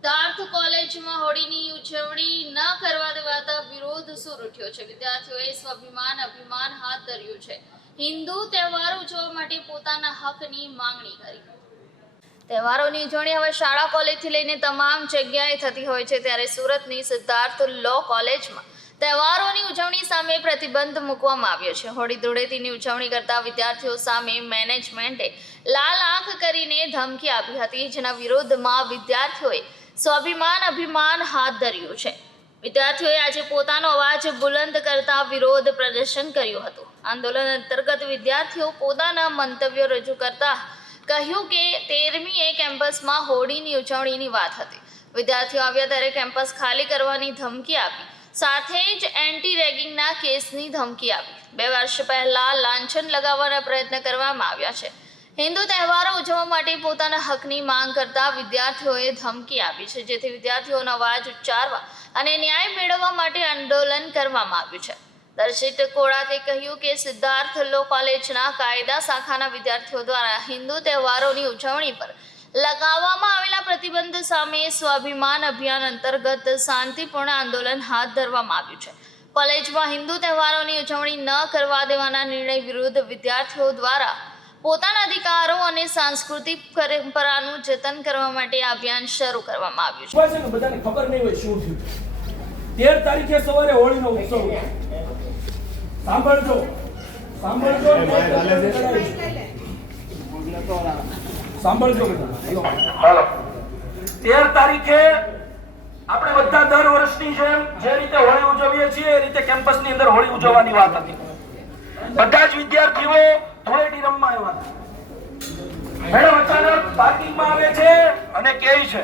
સિદ્ધાર્થ કોલેજમાં હોળીની ઉજવણી ન કરવા દેવાતા વિરોધ સુર ઉઠ્યો છે. વિદ્યાર્થીઓએ સ્વાભિમાન, અભિમાન હાથ ધર્યું છે. હિન્દુ તહેવાર ઉજવવા માટે પોતાના હકની માંગણી કરી. તહેવારોની ઉજવણી હવે શાળા કોલેજથી લઈને તમામ જગ્યાએ થતી હોય છે. ત્યારે સુરતની સિદ્ધાર્થ લો કોલેજમાં તહેવારોની ઉજવણી સામે પ્રતિબંધ મૂકવામાં આવ્યો છે. હોળી ધૂળેટીની ઉજવણી કરતા વિદ્યાર્થીઓ સામે મેનેજમેન્ટે લાલ આંખ કરીને ધમકી આપી હતી, જેના વિરોધમાં વિદ્યાર્થીઓએ સ્વાભિમાન, અભિમાન હાથ ધર્યું છે. વિદ્યાર્થીઓએ આજે પોતાનો અવાજ બુલંદ કરતા વિરોધ પ્રદર્શન કર્યું હતું. આંદોલન અંતર્ગત વિદ્યાર્થીઓ પોતાના મંતવ્યો રજૂ કરતા કહ્યું કે તેરમી એ કેમ્પસમાં હોળીની ઉજવણીની વાત હતી. વિદ્યાર્થીઓ આવ્યા ત્યારે કેમ્પસ ખાલી કરવાની ધમકી આપી. સાથે જ એન્ટી રેગિંગના કેસની ધમકી આપી. બે વર્ષ પહેલા લાંછન લગાવવાના પ્રયત્ન કરવામાં આવ્યા છે. હિન્દુ તહેવારો ઉજવવા માટે પોતાના હકની માંગ કરતા વિદ્યાર્થીઓએ ધમકી આપી છે. જેથી વિદ્યાર્થીઓનો અવાજ ઉચ્ચારવા અને ન્યાય મેળવવા માટે આંદોલન કરવામાં આવ્યું છે. દર્શિત કોળાતે કહ્યું કે સિદ્ધાર્થ લો કોલેજના કાયદા શાખાના વિદ્યાર્થીઓ દ્વારા હિન્દુ તહેવારોની ઉજવણી પર લગાવવામાં આવેલા પ્રતિબંધ સામે સ્વાભિમાન અભિયાન અંતર્ગત શાંતિપૂર્ણ આંદોલન હાથ ધરવામાં આવ્યું છે. કોલેજમાં હિન્દુ તહેવારોની ઉજવણી ન કરવા દેવાના નિર્ણય વિરુદ્ધ વિદ્યાર્થીઓ દ્વારા પોતાના અધિકારો અને સાંસ્કૃતિક પરંપરાનું જતન કરવા માટે આ અભિયાન શરૂ કરવામાં આવ્યું છે. ને બધાને ખબર નહીં હોય શું થયું. તેર તારીખે સવારે હોળીનો ઉત્સવ સાંભળજો. સાંભળજો. સાંભળજો બધા. તેર તારીખે આપણે બધા દર વર્ષની જેમ જે રીતે હોળી ઉજવીએ છીએ એ રીતે કેમ્પસની અંદર હોળી ઉજવવાની વાત હતી. બધા જ વિદ્યાર્થીઓ ધૂળેટી રમવા આવ્યા મેડમ, અચાનક પાર્કિંગમાં આવે છે અને કહે છે,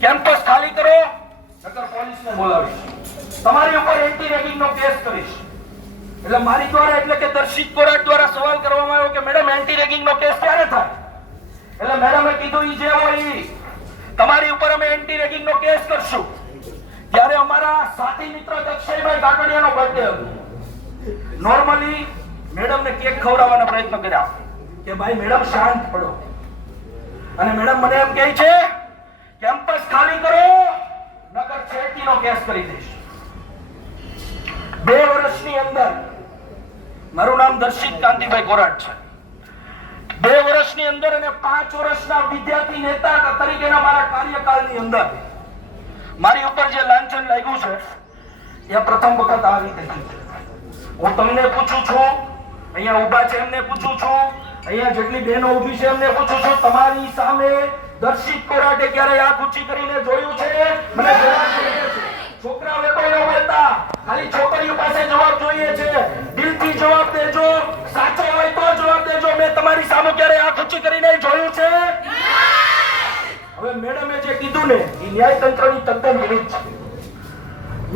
કેમ્પસ ખાલી કરો, નકર પોલીસને બોલાવીશ. તમારી ઉપર એન્ટી રેગિંગ નો કેસ કરીશ. એટલે મારી દ્વારા એટલે કે દર્શિત કોરાટ દ્વારા સવાલ કરવામાં આવ્યો કે, મેડમ એન્ટી રેગિંગ નો કેસ ક્યારે થાય? એટલે મેડમે કીધું, ઈ જે હોય ઈ. તમારી ઉપર અમે એન્ટી રેગિંગ નો કેસ કરશું. ત્યારે અમારા સાથી મિત્ર દક્ષયભાઈ કાકડિયાનો બર્થડે હતો. નોર્મલી મેડમને કેક ખવડાવવાના પ્રયત્ન કર્યા કે ભાઈ, મેડમ શાંત પડો. અને મેડમ મને એમ કહે છે કેમ્પસ ખાલી કરો નગર છેડતીનો કેસ કરી દઈશ. બે વર્ષની અંદર મારું નામ દર્શિત કાંતિભાઈ કોરાટ છે. બે વર્ષની અંદર અને પાંચ વર્ષના વિદ્યાર્થી નેતા તરીકેના મારા કાર્યકાળની અંદર મારી ઉપર જે લાંછન લાગ્યું છે, એ પ્રથમ વખત આ રીતે હું તમને પૂછું છું અહીંયા ઊભા છે એમને પૂછું છું. અહીંયા જેટલી બહેનો ઊભી છે એમને પૂછું છું. તમારી સામે દર્શિત કોરાટે ક્યારે આંખ ઊંચી કરીને જોયું છે? મને જવાબ જોઈએ છે. છોકરાઓએ કોઈ ન બોલતા. ખાલી છોકરીઓ પાસે જવાબ જોઈએ છે. દિલથી જવાબ દેજો. સાચો હોય તો જવાબ દેજો. મેં તમારી સામે ક્યારે આંખ ઊંચી કરીને જોયું છે? હવે મેડમે જે કીધું ને એ ન્યાયતંત્રની તદ્દન વિરુદ્ધ છે.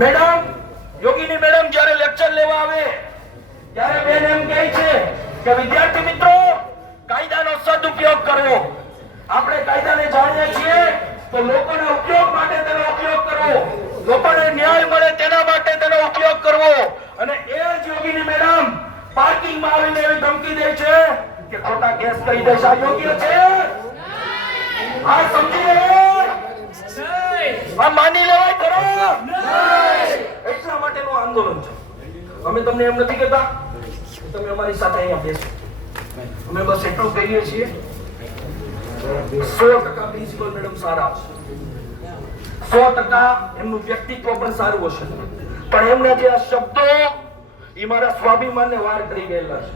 મેડમ યોગીની મેડમ જ્યારે લેક્ચર લેવા આવે ત્યારે બેન એમ કહે છે કે વિદ્યાર્થી મિત્રો કાયદાનો સદુપયોગ કરવો. આપણે કાયદાને જાણીએ છીએ તો લોકોના ઉપયોગ માટે તેનો ઉપયોગ કરવો. લોકોને ન્યાય મળે તેના માટે તેનો ઉપયોગ કરવો. અને એ જ યોગીની મેડમ પાર્કિંગમાં આવીને એવી ધમકી દે છે કે ખોટા કેસ કરી દેશ આ યોગ્ય છે? આ સમજી લે આ માની લેવાય ખરો? એટલા માટેનું આંદોલન છે. અમે તમને એમ નથી કહેતા કે તમે અમારી સાથે અહીંયા બેસો. અમે બસ એટલું કહીએ છીએ. સો ટકા પ્રિન્સિપલ મેડમ સારા સો ટકા એમનું વ્યક્તિત્વ પણ સારું હશે. પણ એમના જે આ શબ્દો એ મારા સ્વાભિમાનને વાર કરી ગયેલા છે.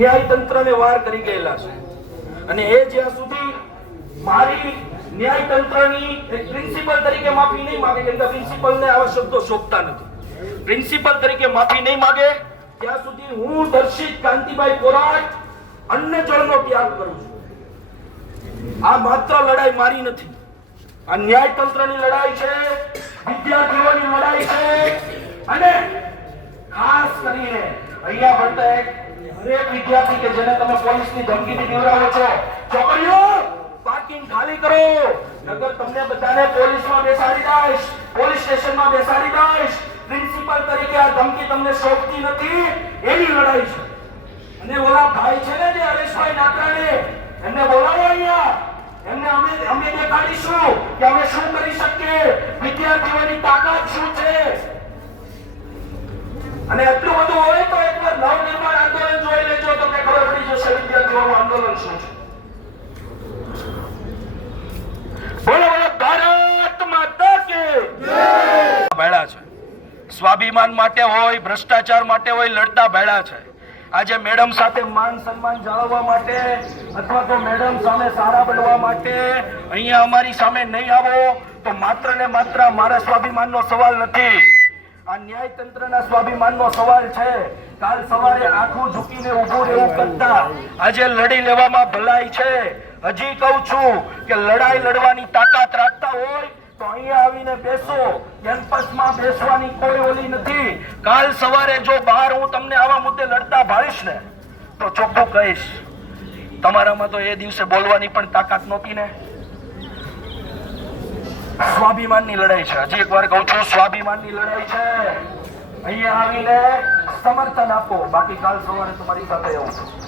ન્યાયતંત્રને વાર કરી ગયેલા છે. અને એ જ્યાં સુધી મારી ન્યાયતંત્રની પ્રિન્સિપલ તરીકે માફી નહીં માગે, કેમ કે પ્રિન્સિપલને આવા શબ્દો શોભતા નથી. પ્રિન્સિપલ તરીકે માફી નહીં માંગે ત્યાં સુધી હું દર્શિત કાંતિભાઈ કોરાટ અન્ન જળનો ત્યાગ કરું છું. આ માત્ર લડાઈ મારી નથી. આ ન્યાયતંત્રની લડાઈ છે, વિદ્યાર્થીઓની લડાઈ છે, અને ખાસ કરીને અહીંયા ભણતા એક હરેક વિદ્યાર્થી કે જેને તમે પોલીસની ધમકીથી બીવડાવો છો, છોકરીઓ પાર્કિંગ ખાલી કરો. નગર તમને બધાને પોલીસમાં બેસાડી દઈશ, પોલીસ સ્ટેશનમાં બેસાડી દઈશ. ધમકી શોભતી નથી, એની લડાઈ છે. અને ઓલા ભાઈ છે ને જે હરેશભાઈ નાકરાણી એમને બોલાવો અહીંયા. એમને અમે અમે દેખાડીશું કે અમે શું કરી શકીએ. વિદ્યાર્થીઓની તાકાત શું છે? અને એટલું બધું હોય તો એકવાર નવનિર્માણ આંદોલન જોઈ લેજો તમને ખબર પડી જશે વિદ્યાર્થીઓનું આંદોલન શું છે બોલો બોલો ભારત માતા કે ભેળા છે સ્વાભિમાન માટે હોય, ભ્રષ્ટાચાર માટે હોય, લડતા ભેળા છે. આજે મેડમ સાથે માન સન્માન જાળવવા માટે અથવા તો મેડમ સામે સારા બનવા માટે અહીંયા અમારી સામે નહીં આવો, તો માત્ર ને માત્ર મારા સ્વાભિમાનનો સવાલ નથી. આ ન્યાયતંત્રના સ્વાભિમાનનો સવાલ છે. કાલ સવારે આંખું ઝૂકીને ઊભું રહેવું કરતા આજે લડી લેવામાં ભલાઈ છે. હજી કહું છું કે લડાઈ લડવાની તાકાત રાખતા હોય તો અહીંયા આવીને બેસો. કેમ્પસમાં બેસવાની કોઈ ઓલી નથી. કાલ સવારે જો બહાર હું તમને આવા મુદ્દે લડતા ભાળીશ તો ચોખ્ખું કહીશ. તમારામાં તો એ દિવસે બોલવાની પણ તાકાત નહોતી સ્વાભિમાનની લડાઈ છે. હજી એક વાર કહું છું, સ્વાભિમાનની લડાઈ છે. અહીંયા આવીને સમર્થન આપો. બાકી કાલ સવારે તમારી સાથે આવું છું.